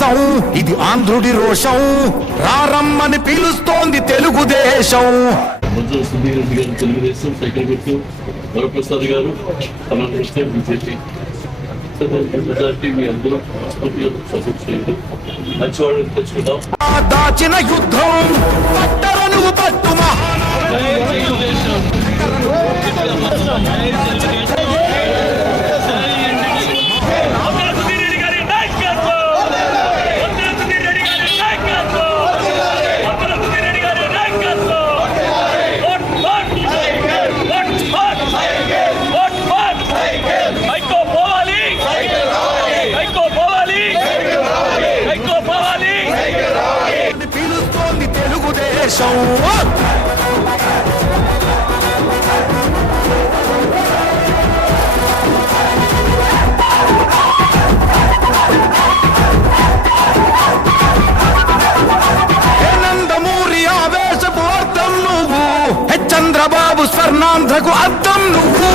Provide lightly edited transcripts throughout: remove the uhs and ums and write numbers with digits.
మీసం, ఇది ఆంధ్రుడి రోషం, రారమ్మని పిలుస్తోంది తెలుగుదేశం. సుధీర్ రెడ్డి గారు తెలుగుదేశం, సైకిల్ గుర్తు వరప్రసాద్ గారు కమలకృష్ణ బీజేపీ. మెజార్టీ మీ అందరూ సపోర్ట్ చేయండి, మంచి వాళ్ళని తెచ్చుకుందాం. దాచిన యుద్ధం పట్టర నువ్వు పట్టుమా. పిలుస్తోంది తెలుగుదేశం. నందమూరి ఆవేశపు అర్థం నువ్వు, చంద్రబాబు స్వర్ణాంధ్రకు అర్థం నువ్వు.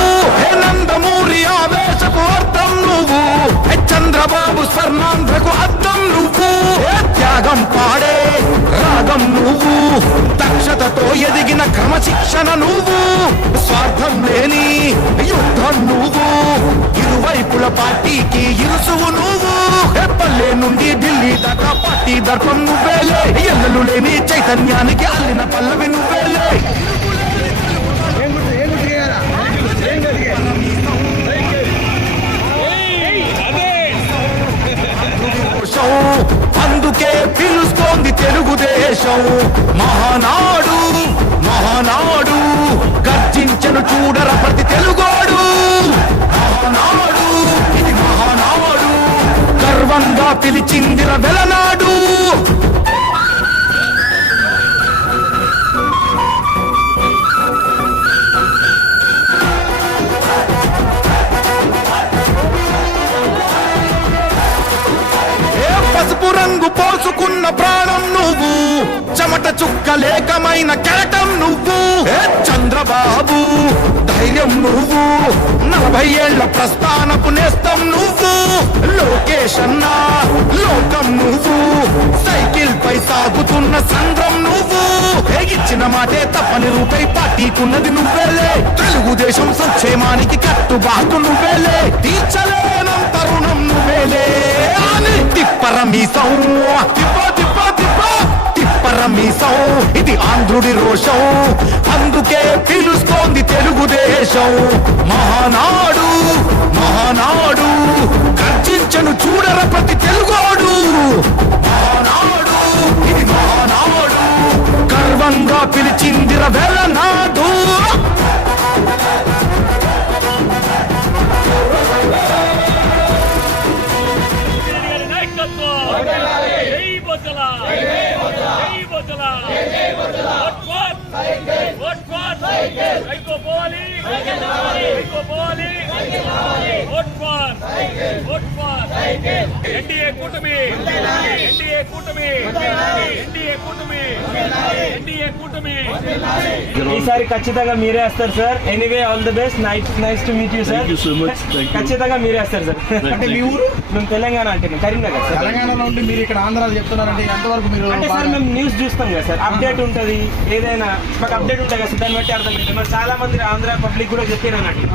నందమూరి ఆవేశపు అర్థం నువ్వు, చంద్రబాబు స్వర్ణాంధ్రకు అర్థం నువ్వు. త్యాగం పాడే రాగం నువ్వు, దక్షతతో ఎదిగిన క్రమశిక్షణ నువ్వు, స్వార్థం లేని యుద్ధం నువ్వు, ఇరువైపుల పార్టీకి ఇరుసువు నువ్వు. పల్లె నుండి ఢిల్లీ దాకా పార్టీ దర్పం నువ్వేలే, ఎల్లలు లేని చైతన్యానికి అల్లిన పల్లవి నువ్వేలే. అందుకే పిలుస్తోంది తెలుగుదేశం. మహానాడు మహానాడు గర్జించను చూడర ప్రతి తెలుగోడు. మహానాడు ఇది మహానాడు, గర్వంగా పిలిచిందిర వెలనాడు. పసుపు రంగు పోసుకున్న ప్రాణం నువ్వు, చెమట చుక్క లేకమైన కెరటం నువ్వు. చంద్రబాబు ధైర్యం నువ్వు, 40 ఏళ్ల ప్రస్థానపు నేస్తం నువ్వు. లోకేష్ అన్నా లోకం నువ్వు, సైకిల్ పై సాగుతున్న సంద్రం నువ్వు. ఇచ్చిన మాటే తప్పని రూపై పార్టీకున్నది నువ్వేలే, తెలుగుదేశం సంక్షేమానికి కట్టుబాటు నువ్వేలే, తీర్చలేనం తరుణం నువ్వేలే. తిప్పరమీసం తిప్ప తిప్ప తిప్ప తిప్పరమీసం, ఇది ఆంధ్రుడి రోషం. అందుకే పిలుస్తోంది తెలుగుదేశం. మహానాడు మహానాడు గర్జించను చూడర ప్రతి తెలుగోడు. మహానాడు ఇది మహానాడు, గర్వంగా పిలిచిందిర వెలనాడు. ఎన్డీఏ కూటమి, ఎన్డీఏ కూటమి, ఎన్డీఏ కూటమి, ఎన్డీఏే కూటమి. ఈసారి ఖచ్చితంగా మీరే వస్తారు sir. Anyway all the best, nice to meet you sir. ఖచ్చితంగా మీరే వస్తారు సార్. అంటే మీ ఊరు? మేము తెలంగాణ, అంటే కరీంనగర్ సార్. తెలంగాణలో ఉండి మీరు ఇక్కడ ఆంధ్రాలో చెప్తున్నారంటే ఎంతవరకు మీరు? అంటే సార్ మేము న్యూస్ చూస్తాం కదా సార్, అప్డేట్ ఉంటుంది, ఏదైనా మాకు అప్డేట్ ఉంటుంది కదా సార్, దాన్ని బట్టి అర్థమైంది. మరి చాలా మంది ఆంధ్ర పబ్లిక్ కూడా చెప్పారు అన్నట్టు,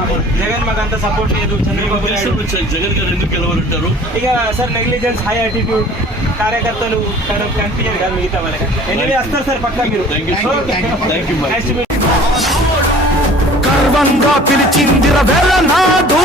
జగన్ మాకు అంత సపోర్ట్ లేదు, జగన్ గారు ఎందుకు గెలవాలంటారు? ఇక సార్ నెగ్లిజెన్స్, హై యాటిట్యూడ్, కార్యకర్తలు కనిపించారు కదా మిగతా వాళ్ళకి. ఎనివే వస్తారు సార్ పక్కా మీరు. గర్వంగా పిలిచిందిర వెలనాడు.